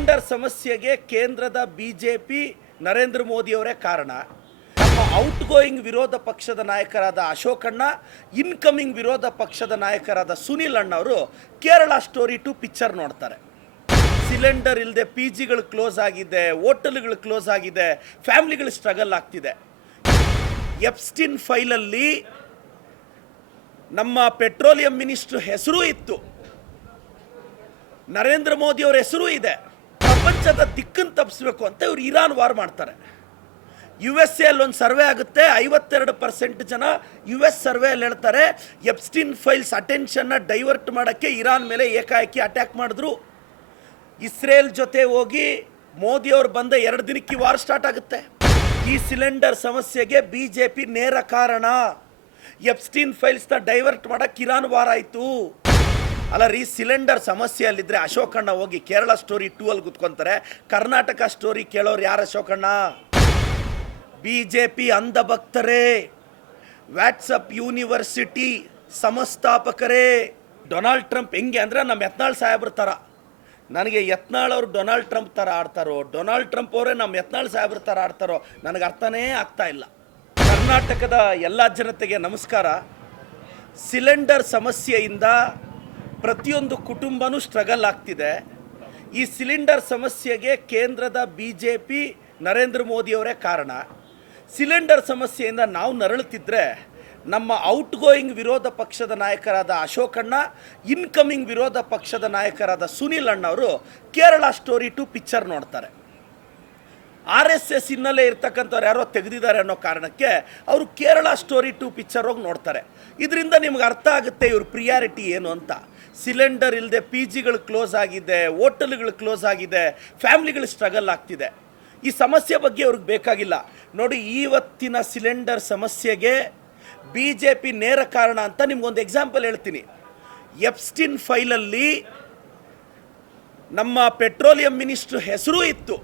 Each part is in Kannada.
ಸಿಲಿಂಡರ್ ಸಮಸ್ಯೆಗೆ ಕೇಂದ್ರದ ಬಿಜೆಪಿ ನರೇಂದ್ರ ಮೋದಿಯವರೇ ಕಾರಣ. ನಮ್ಮ ಔಟ್ ಗೋಯಿಂಗ್ ವಿರೋಧ ಪಕ್ಷದ ನಾಯಕರಾದ ಅಶೋಕಣ್ಣ, ಇನ್ಕಮಿಂಗ್ ವಿರೋಧ ಪಕ್ಷದ ನಾಯಕರಾದ ಸುನಿಲ್ ಅಣ್ಣ ಅವರು ಕೇರಳ ಸ್ಟೋರಿ 2 ಪಿಕ್ಚರ್ ನೋಡ್ತಾರೆ. ಸಿಲಿಂಡರ್ ಇಲ್ಲದೆ ಪಿ ಜಿಗಳು ಕ್ಲೋಸ್ ಆಗಿದೆ, ಹೋಟೆಲ್ಗಳು ಕ್ಲೋಸ್ ಆಗಿದೆ, ಫ್ಯಾಮಿಲಿಗಳು ಸ್ಟ್ರಗಲ್ ಆಗ್ತಿದೆ. ಎಪ್ಸ್ಟಿನ್ ಫೈಲಲ್ಲಿ ನಮ್ಮ ಪೆಟ್ರೋಲಿಯಂ ಮಿನಿಸ್ಟರ್ ಹೆಸರು ಇತ್ತು, ನರೇಂದ್ರ ಮೋದಿ ಅವರ ಹೆಸರು ಇದೆ. ಪ್ರಪಂಚದ ದಿಕ್ಕನ್ನು ತಪ್ಪಿಸಬೇಕು ಅಂತ ಇವರು ಇರಾನ್ ವಾರ್ ಮಾಡ್ತಾರೆ. USA ಅಲ್ಲಿ ಒಂದು ಸರ್ವೆ ಆಗುತ್ತೆ, 52% ಜನ US ಸರ್ವೆಯಲ್ಲಿ ಹೇಳ್ತಾರೆ ಎಪ್ಸ್ಟಿನ್ ಫೈಲ್ಸ್ ಅಟೆನ್ಷನ್ನ ಡೈವರ್ಟ್ ಮಾಡೋಕ್ಕೆ ಇರಾನ್ ಮೇಲೆ ಏಕಾಏಕಿ ಅಟ್ಯಾಕ್ ಮಾಡಿದ್ರು. ಇಸ್ರೇಲ್ ಜೊತೆ ಹೋಗಿ ಮೋದಿಯವರು ಬಂದ 2 ದಿನಕ್ಕೆ ವಾರ್ ಸ್ಟಾರ್ಟ್ ಆಗುತ್ತೆ. ಈ ಸಿಲಿಂಡರ್ ಸಮಸ್ಯೆಗೆ ಬಿಜೆಪಿ ನೇರ ಕಾರಣ. ಎಪ್ಸ್ಟಿನ್ ಫೈಲ್ಸ್ನ ಡೈವರ್ಟ್ ಮಾಡೋಕ್ಕೆ ಇರಾನ್ ವಾರ್ ಆಯಿತು. ಅಲ್ಲ ರೀ, ಸಿಲಿಂಡರ್ ಸಮಸ್ಯೆಯಲ್ಲಿದ್ದರೆ ಅಶೋಕಣ್ಣ ಹೋಗಿ ಕೇರಳ ಸ್ಟೋರಿ 2 ಅಲ್ಲಿ ಕೂತ್ಕೊಂತಾರೆ. ಕರ್ನಾಟಕ ಸ್ಟೋರಿ ಕೇಳೋರು ಯಾರು? ಅಶೋಕಣ್ಣ. ಬಿಜೆಪಿ ಅಂಧ ಭಕ್ತರೇ, ವಾಟ್ಸಪ್ ಯೂನಿವರ್ಸಿಟಿ ಸಂಸ್ಥಾಪಕರೇ. ಡೊನಾಲ್ಡ್ ಟ್ರಂಪ್ ಹೆಂಗೆ ಅಂದರೆ ನಮ್ಮ ಯತ್ನಾಳ್ ಸಾಹೇಬ್ರ ಥರ. ನನಗೆ ಯತ್ನಾಳ್ ಅವರು ಡೊನಾಲ್ಡ್ ಟ್ರಂಪ್ ಥರ ಆಡ್ತಾರೋ, ಡೊನಾಲ್ಡ್ ಟ್ರಂಪ್ ಅವರೇ ನಮ್ಮ ಯತ್ನಾಳ್ ಸಾಹೇಬ್ರ ಥರ ಆಡ್ತಾರೋ ನನಗೆ ಅರ್ಥನೇ ಆಗ್ತಾ ಇಲ್ಲ. ಕರ್ನಾಟಕದ ಎಲ್ಲ ಜನತೆಗೆ ನಮಸ್ಕಾರ. ಸಿಲಿಂಡರ್ ಸಮಸ್ಯೆಯಿಂದ ಪ್ರತಿಯೊಂದು ಕುಟುಂಬನೂ ಸ್ಟ್ರಗಲ್ ಆಗ್ತಿದೆ. ಈ ಸಿಲಿಂಡರ್ ಸಮಸ್ಯೆಗೆ ಕೇಂದ್ರದ ಬಿಜೆಪಿ ನರೇಂದ್ರ ಮೋದಿಯವರೇ ಕಾರಣ. ಸಿಲಿಂಡರ್ ಸಮಸ್ಯೆಯಿಂದ ನಾವು ನರಳುತ್ತಿದ್ದರೆ ನಮ್ಮ ಔಟ್ ಗೋಯಿಂಗ್ ವಿರೋಧ ಪಕ್ಷದ ನಾಯಕರಾದ ಅಶೋಕಣ್ಣ, ಇನ್ಕಮಿಂಗ್ ವಿರೋಧ ಪಕ್ಷದ ನಾಯಕರಾದ ಸುನಿಲ್ ಅಣ್ಣ ಅವರು ಕೇರಳ ಸ್ಟೋರಿ 2 ಪಿಕ್ಚರ್ ನೋಡ್ತಾರೆ. RSS ಹಿನ್ನೆಲೆ ಇರ್ತಕ್ಕಂಥವ್ರು ಯಾರೋ ತೆಗೆದಿದ್ದಾರೆ ಅನ್ನೋ ಕಾರಣಕ್ಕೆ ಅವರು ಕೇರಳ ಸ್ಟೋರಿ 2 ಪಿಕ್ಚರ್ ಹೋಗಿ ನೋಡ್ತಾರೆ. ಇದರಿಂದ ನಿಮ್ಗೆ ಅರ್ಥ ಆಗುತ್ತೆ ಇವ್ರ ಪ್ರಿಯಾರಿಟಿ ಏನು ಅಂತ. ಸಿಲಿಂಡರ್ ಇಲ್ಲದೆ ಪಿ ಜಿಗಳು ಕ್ಲೋಸ್ ಆಗಿದೆ, ಹೋಟೆಲ್ಗಳು ಕ್ಲೋಸ್ ಆಗಿದೆ, ಫ್ಯಾಮಿಲಿಗಳು ಸ್ಟ್ರಗಲ್ ಆಗ್ತಿದೆ. ಈ ಸಮಸ್ಯೆ ಬಗ್ಗೆ ಅವ್ರಿಗೆ ಬೇಕಾಗಿಲ್ಲ. ನೋಡಿ, ಇವತ್ತಿನ ಸಿಲಿಂಡರ್ ಸಮಸ್ಯೆಗೆ ಬಿಜೆಪಿ ನೇರ ಕಾರಣ ಅಂತ ನಿಮ್ಗೊಂದು ಎಕ್ಸಾಂಪಲ್ ಹೇಳ್ತೀನಿ. ಎಪ್ಸ್ಟಿನ್ ಫೈಲಲ್ಲಿ ನಮ್ಮ ಪೆಟ್ರೋಲಿಯಂ ಮಿನಿಸ್ಟರ್ ಹೆಸರು ಇತ್ತು,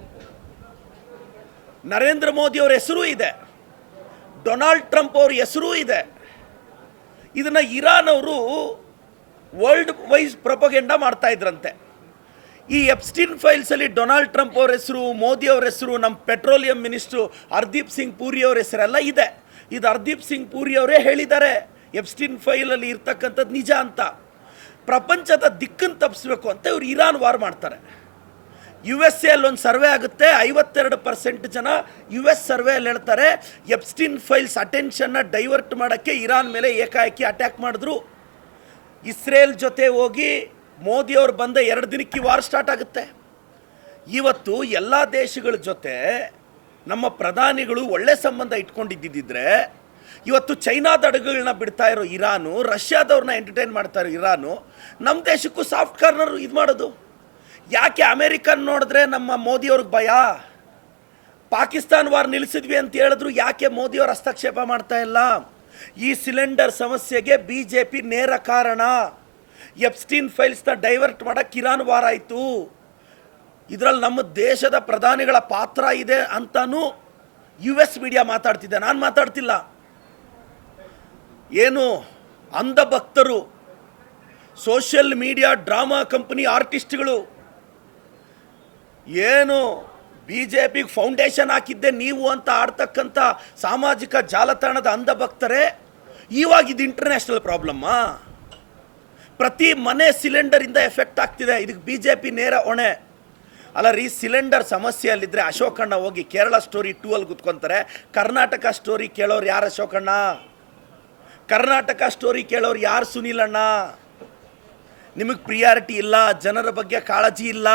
ನರೇಂದ್ರ ಮೋದಿ ಅವರ ಹೆಸರು ಇದೆ, ಡೊನಾಲ್ಡ್ ಟ್ರಂಪ್ ಅವ್ರ ಹೆಸರು ಇದೆ. ಇದನ್ನು ಇರಾನ್ ಅವರು ವರ್ಲ್ಡ್ ವೈಸ್ ಪ್ರೊಪಗೆಂಡ ಮಾಡ್ತಾ ಇದ್ರಂತೆ. ಈ ಎಪ್ಸ್ಟಿನ್ ಫೈಲ್ಸಲ್ಲಿ ಡೊನಾಲ್ಡ್ ಟ್ರಂಪ್ ಅವ್ರ ಹೆಸರು, ಮೋದಿ ಅವ್ರ ಹೆಸರು, ನಮ್ಮ ಪೆಟ್ರೋಲಿಯಂ ಮಿನಿಸ್ಟ್ರು ಹರ್ದೀಪ್ ಸಿಂಗ್ ಪೂರಿ ಅವ್ರ ಹೆಸರೆಲ್ಲ ಇದೆ. ಇದು ಹರ್ದೀಪ್ ಸಿಂಗ್ ಪೂರಿ ಅವರೇ ಹೇಳಿದ್ದಾರೆ ಎಪ್ಸ್ಟಿನ್ ಫೈಲಲ್ಲಿ ಇರ್ತಕ್ಕಂಥದ್ದು ನಿಜ ಅಂತ. ಪ್ರಪಂಚದ ದಿಕ್ಕನ್ನು ತಪ್ಪಿಸಬೇಕು ಅಂತ ಇವರು ಇರಾನ್ ವಾರ್ ಮಾಡ್ತಾರೆ. USA ಅಲ್ಲಿ ಒಂದು ಸರ್ವೆ ಆಗುತ್ತೆ, 52% ಜನ US ಸರ್ವೆಯಲ್ಲಿ ಹೇಳ್ತಾರೆ ಎಪ್ಸ್ಟಿನ್ ಫೈಲ್ಸ್ ಅಟೆನ್ಷನ್ನ ಡೈವರ್ಟ್ ಮಾಡೋಕ್ಕೆ ಇರಾನ್ ಮೇಲೆ ಏಕಾಏಕಿ ಅಟ್ಯಾಕ್ ಮಾಡಿದ್ರು. ಇಸ್ರೇಲ್ ಜೊತೆ ಹೋಗಿ ಮೋದಿಯವರು ಬಂದ 2 ದಿನಕ್ಕೆ ವಾರ್ ಸ್ಟಾರ್ಟ್ ಆಗುತ್ತೆ. ಇವತ್ತು ಎಲ್ಲ ದೇಶಗಳ ಜೊತೆ ನಮ್ಮ ಪ್ರಧಾನಿಗಳು ಒಳ್ಳೆ ಸಂಬಂಧ ಇಟ್ಕೊಂಡಿದ್ದಿದ್ರೆ ಇವತ್ತು ಚೈನಾದ ಹಡಗುಗಳನ್ನ ಬಿಡ್ತಾ ಇರೋ ಇರಾನು, ರಷ್ಯಾದವ್ರನ್ನ ಎಂಟರ್ಟೈನ್ ಮಾಡ್ತಾ ಇರೋ ಇರಾನು ನಮ್ಮ ದೇಶಕ್ಕೂ ಸಾಫ್ಟ್ ಕಾರ್ನರ್ ಇದು ಮಾಡೋದು ಯಾಕೆ? ಅಮೇರಿಕನ್ ನೋಡಿದ್ರೆ ನಮ್ಮ ಮೋದಿಯವ್ರಿಗೆ ಭಯ. ಪಾಕಿಸ್ತಾನ್ ವಾರ್ ನಿಲ್ಲಿಸಿದ್ವಿ ಅಂತ ಹೇಳಿದ್ರು ಯಾಕೆ ಮೋದಿಯವರು ಹಸ್ತಕ್ಷೇಪ ಮಾಡ್ತಾ ಇಲ್ಲ? ಈ ಸಿಲಿಂಡರ್ ಸಮಸ್ಯೆಗೆ ಬಿಜೆಪಿ ನೇರ ಕಾರಣ. ಎಪ್ಸ್ಟಿನ್ ಫೈಲ್ಸ್ನ ಡೈವರ್ಟ್ ಮಾಡೋಕ್ಕೆ ಇರಾನ್ ವಾರ್ ಆಯಿತು. ಇದರಲ್ಲಿ ನಮ್ಮ ದೇಶದ ಪ್ರಧಾನಿಗಳ ಪಾತ್ರ ಇದೆ ಅಂತಾನೂ US ಮೀಡಿಯಾ ಮಾತಾಡ್ತಿದ್ದೆ, ನಾನು ಮಾತಾಡ್ತಿಲ್ಲ. ಏನು ಅಂಧ ಭಕ್ತರು, ಸೋಷಿಯಲ್ ಮೀಡಿಯಾ ಡ್ರಾಮಾ ಕಂಪನಿ ಆರ್ಟಿಸ್ಟ್ಗಳು, ಏನು ಬಿಜೆಪಿಗೆ ಫೌಂಡೇಶನ್ ಹಾಕಿದ್ದೆ ನೀವು ಅಂತ ಆಡ್ತಕ್ಕಂಥ ಸಾಮಾಜಿಕ ಜಾಲತಾಣದ ಅಂಧ ಭಕ್ತರೇ, ಇವಾಗ ಇದು ಇಂಟರ್ನ್ಯಾಷನಲ್ ಪ್ರಾಬ್ಲಮ್ಮಾ? ಪ್ರತಿ ಮನೆ ಸಿಲಿಂಡರಿಂದ ಎಫೆಕ್ಟ್ ಆಗ್ತಿದೆ. ಇದಕ್ಕೆ ಬಿಜೆಪಿ ನೇರ ಹೊಣೆ. ಅಲ್ಲ ರೀ, ಸಿಲಿಂಡರ್ ಸಮಸ್ಯೆಯಲ್ಲಿದ್ದರೆ ಅಶೋಕಣ್ಣ ಹೋಗಿ ಕೇರಳ ಸ್ಟೋರಿ 2 ಅಲ್ಲಿ ಕೂತ್ಕೊಂತಾರೆ. ಕರ್ನಾಟಕ ಸ್ಟೋರಿ ಕೇಳೋರು ಯಾರು? ಅಶೋಕಣ್ಣ. ಕರ್ನಾಟಕ ಸ್ಟೋರಿ ಕೇಳೋರು ಯಾರು? ಸುನಿಲ್ ಅಣ್ಣ. ನಿಮಗೆ ಪ್ರಿಯಾರಿಟಿ ಇಲ್ಲ, ಜನರ ಬಗ್ಗೆ ಕಾಳಜಿ ಇಲ್ಲ,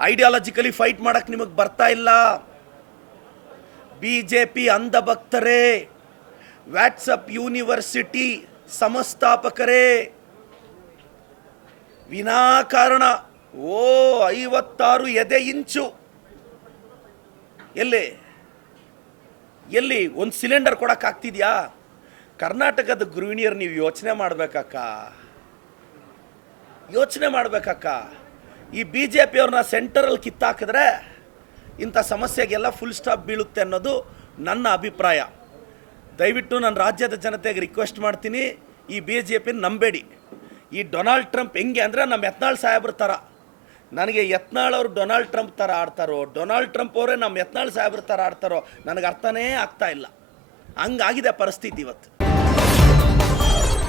ಐಡಿಯಾಲಜಿಕಲಿ ಫೈಟ್ ಮಾಡಕ್ಕೆ ನಿಮಗೆ ಬರ್ತಾ ಇಲ್ಲ. ಬಿಜೆಪಿ ಅಂಧ ಭಕ್ತರೇ, ವಾಟ್ಸಪ್ ಯೂನಿವರ್ಸಿಟಿ ಸಂಸ್ಥಾಪಕರೇ. ವಿನಾಕಾರಣ 56 ಎದೆ ಇಂಚು ಎಲ್ಲಿ ಒಂದು ಸಿಲಿಂಡರ್ ಕೊಡೋಕ್ಕಾಗ್ತಿದ್ಯಾ? ಕರ್ನಾಟಕದ ಗೃಹಿಣಿಯರು ನೀವು ಯೋಚನೆ ಮಾಡಬೇಕಕ್ಕ. ಈ BJP ಅವ್ರನ್ನ ಸೆಂಟರಲ್ಲಿ ಕಿತ್ತಾಕಿದ್ರೆ ಇಂಥ ಸಮಸ್ಯೆಗೆಲ್ಲ ಫುಲ್ ಸ್ಟಾಪ್ ಬೀಳುತ್ತೆ ಅನ್ನೋದು ನನ್ನ ಅಭಿಪ್ರಾಯ. ದಯವಿಟ್ಟು ನಾನು ರಾಜ್ಯದ ಜನತೆಗೆ ರಿಕ್ವೆಸ್ಟ್ ಮಾಡ್ತೀನಿ, ಈ BJP ನಂಬೇಡಿ. ಈ ಡೊನಾಲ್ಡ್ ಟ್ರಂಪ್ ಹೆಂಗೆ ಅಂದರೆ ನಮ್ಮ ಯತ್ನಾಳ್ ಸಾಹೇಬ್ರ ಥರ. ನನಗೆ ಯತ್ನಾಳ್ ಅವರು ಡೊನಾಲ್ಡ್ ಟ್ರಂಪ್ ಥರ ಆಡ್ತಾರೋ, ಡೊನಾಲ್ಡ್ ಟ್ರಂಪ್ ಅವರೇ ನಮ್ಮ ಯತ್ನಾಳ್ ಸಾಹೇಬ್ರ ಥರ ಆಡ್ತಾರೋ ನನಗೆ ಅರ್ಥನೇ ಆಗ್ತಾ ಇಲ್ಲ. ಹಂಗಾಗಿದೆ ಪರಿಸ್ಥಿತಿ ಇವತ್ತು.